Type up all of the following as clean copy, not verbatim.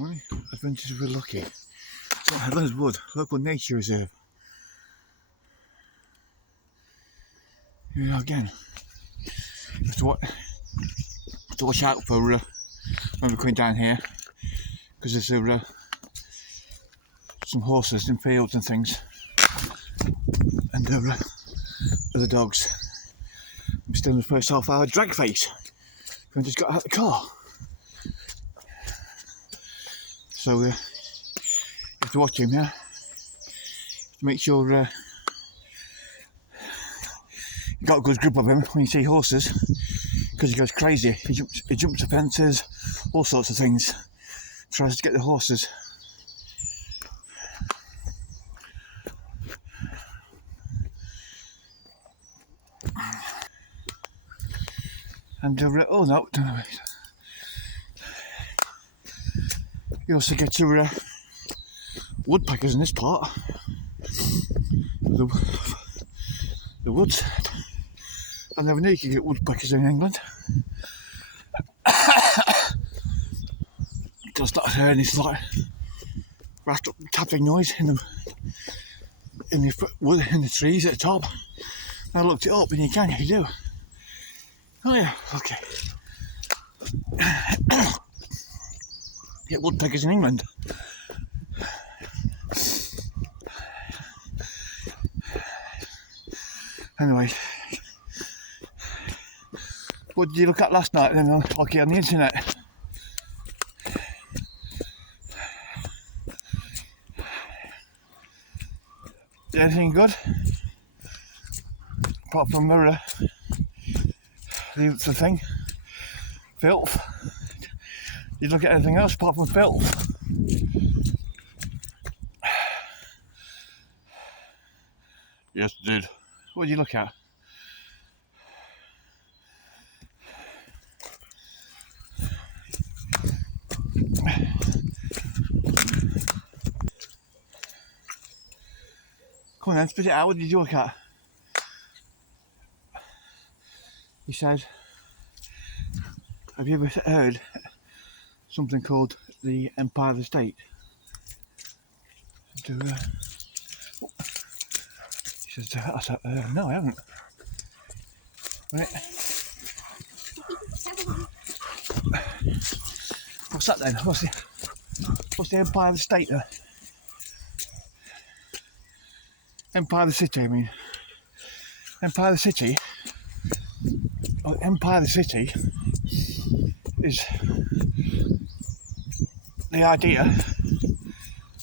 Right, adventures we're lucky. St Helens Wood, local nature reserve. Here we are again. You have to watch out for when we're coming down here, because there's some horses in fields and things, and other dogs. I'm still in the first half hour drag face. I just got out of the car. So you have to watch him, yeah? To make sure you got a good grip of him when you see horses, because he goes crazy. He jumps the fences, all sorts of things. Tries to get the horses. And oh no, you also get your woodpeckers in this part. The woods. I never knew you could get woodpeckers in England. I started hearing this like rattle tapping noise in the trees at the top. I looked it up, and you do. Oh yeah, okay. Get woodpeckers in England. Anyway, what did you look at last night then, on the internet? Anything good? Apart from the thing, filth. Did you look at anything else apart from filth? Yes, I did. What did you look at? Come on then, spit it out. What did you look at? He said, have you ever heard something called the Empire of the State? He says, I said, no, I haven't. Right. What's that then? What's the Empire of the State then? Empire of the City, I mean. Empire of the City. Oh, Empire of the City is the idea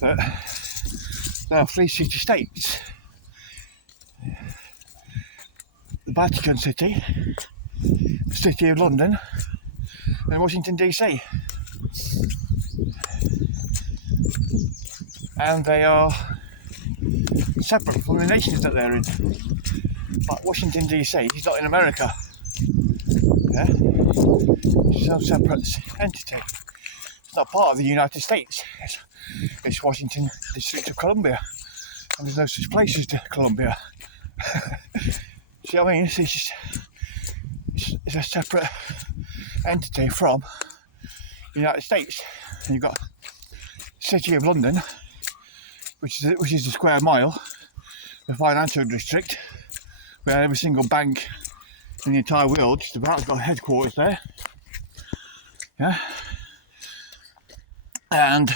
that there are 3 city-states. The Vatican City, the City of London, and Washington DC. And they are separate from the nations that they're in. But Washington DC is not in America. Yeah? It's a separate entity. It's not part of the United States. It's Washington District of Columbia. And there's no such place as Columbia. See what I mean? It's a separate entity from the United States. And you've got the City of London, which is the square mile, the financial district, where every single bank in the entire world just about has got headquarters there. Yeah. And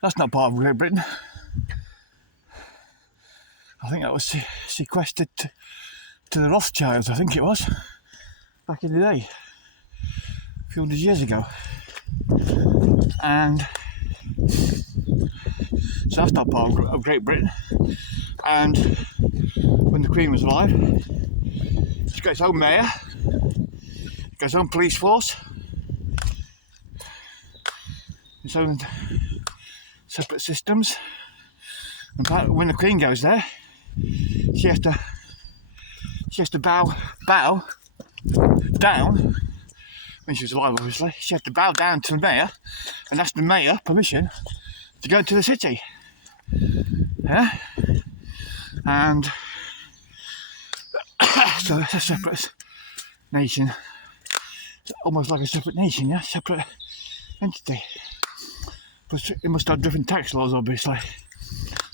that's not part of Great Britain. I think that was sequestered to the Rothschilds, I think it was, back in the day, a few hundred years ago. And so that's not part of Great Britain. And when the Queen was alive, she's got its own mayor, she's got its own police force, its own separate systems. In fact, when the Queen goes there, she has to bow down. When she was alive, obviously, she has to bow down to the mayor and ask the mayor permission to go to the city. Yeah? And so it's a separate nation. It's almost like a separate nation, yeah? Separate entity. But it must have different tax laws, obviously.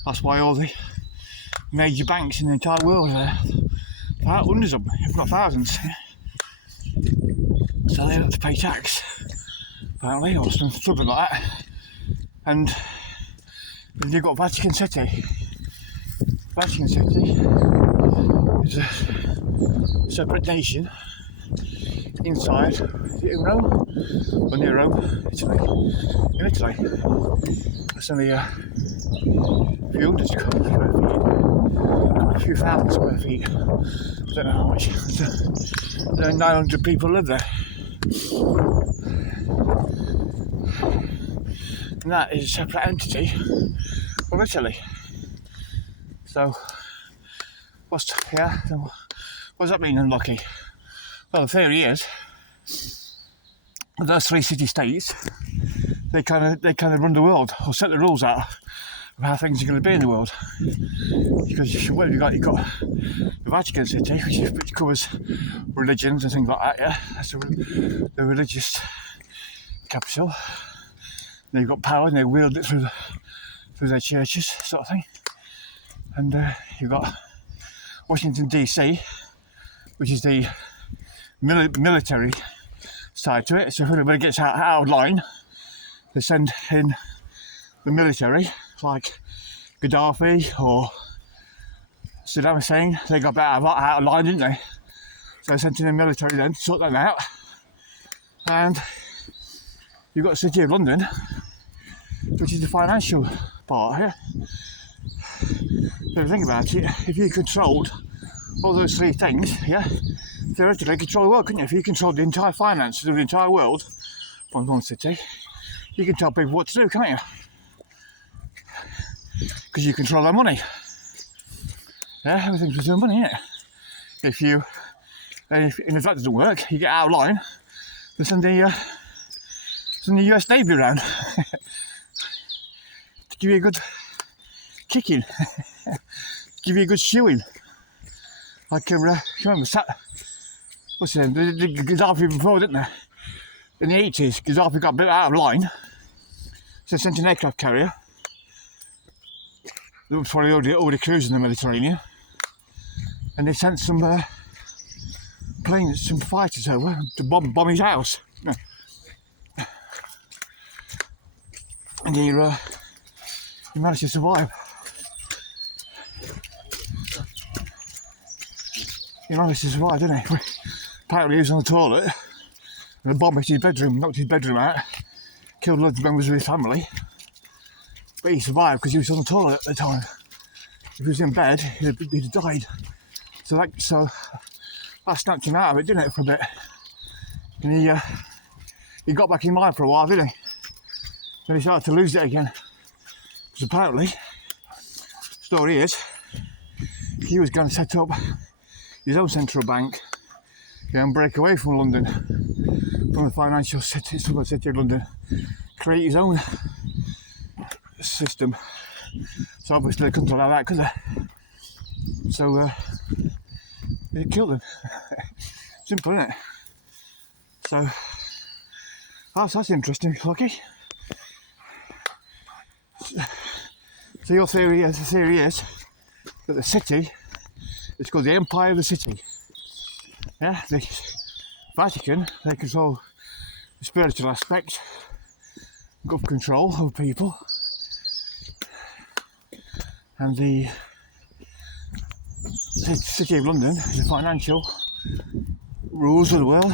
That's why all the major banks in the entire world are there. Hundreds of them, if not thousands. So they have to pay tax, apparently, or something like that. And then you've got Vatican City. Vatican City is a separate nation inside, is it in Rome? Or near Rome, Italy. In Italy. That's only a few hundred square feet, a few thousand square feet. I don't know how much. 900 people live there. And that is a separate entity from Italy. So, what does that mean, unlucky? Well, the theory is, those three city-states, they kind of run the world, or set the rules out of how things are going to be in the world. Because you've got the Vatican City, which covers religions and things like that. Yeah, that's the religious capital. And they've got power, and they wield it through their churches, sort of thing. And you've got Washington DC, which is the military side to it. So if anybody gets out of line, they send in the military, like Gaddafi or Saddam Hussein. They got out of line, didn't they? So they sent in the military then to sort them out. And you've got the City of London, which is the financial part here. So think about it, if you controlled all those three things, yeah, theoretically control the world, couldn't you? If you controlled the entire finances of the entire world from one city, you can tell people what to do, can't you? Because you control their money. Yeah, everything's with your money, isn't it? If that doesn't work, you get out of line, then send the US Navy around to give you a good kicking, give you a good shoeing. Like, remember, what's his name? The Gaddafi before, didn't they? In the 80s, Gaddafi got a bit out of line, so they sent an aircraft carrier. That was probably already cruising the Mediterranean, and they sent some planes, some fighters over to bomb his house. And he managed to survive. He managed to survive, didn't he? Apparently he was on the toilet, and the bomb hit his bedroom, knocked his bedroom out, killed loads of members of his family. But he survived because he was on the toilet at the time. If he was in bed, he'd have died. So that snapped him out of it, didn't it, for a bit? And he got back in line for a while, didn't he? Then he started to lose it again. Because apparently, the story is, he was going to set up his own central bank, and break away from London, from the financial city of London, create his own system. So obviously they couldn't allow that, could they? So it killed him. Simple, isn't it? So that's interesting, Lucky. So your theory is that the city, it's called the Empire of the City. Yeah, the Vatican, they control the spiritual aspect, got control of people, and the City of London is the financial rules of the world.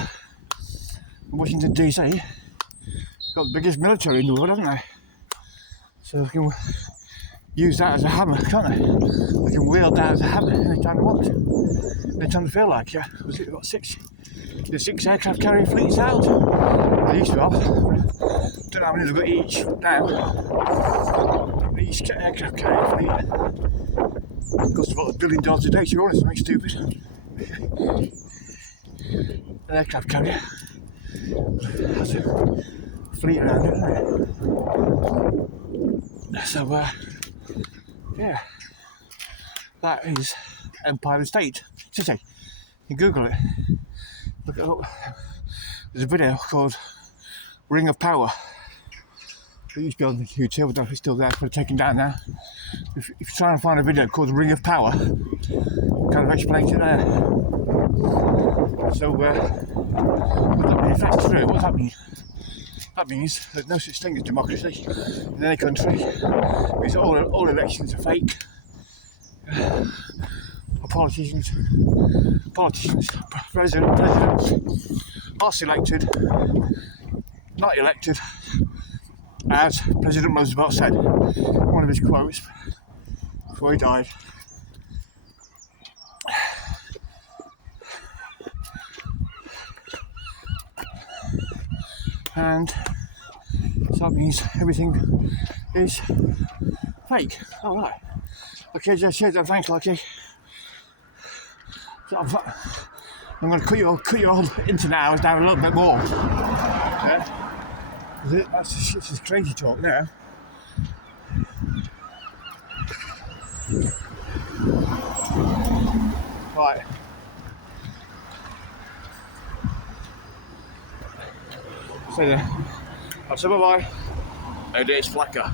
Washington DC got the biggest military in the world, haven't they? So they can use that as a hammer, can't they? They can wield that as a hammer anytime they want, anytime they feel like. Yeah, was it got six aircraft carrier fleets out? They used to have. Don't know how many they've got each now. Each aircraft carrier fleet costs about $1 billion a day to run it, something stupid. An aircraft carrier has a fleet around it, doesn't it? So, yeah, that is Empire of the State City. You Google it, look it up. There's a video called Ring of Power It used to be on the YouTube, I don't know if it's still there, but taken down now. If you try and find a video called The Ring of Power, kind of explains it there. So, if that's true, what that means? That means there's no such thing as democracy in any country, because all elections are fake. Politicians, presidents are selected, not elected, as President Roosevelt said, one of his quotes before he died. And so that means everything is fake. Alright. Okay, just cheers and thanks, Lucky. So I'm going to cut your old internet hours down a little bit more. Yeah? That's just crazy talk now. Right. So yeah. So bye bye. No days flacker.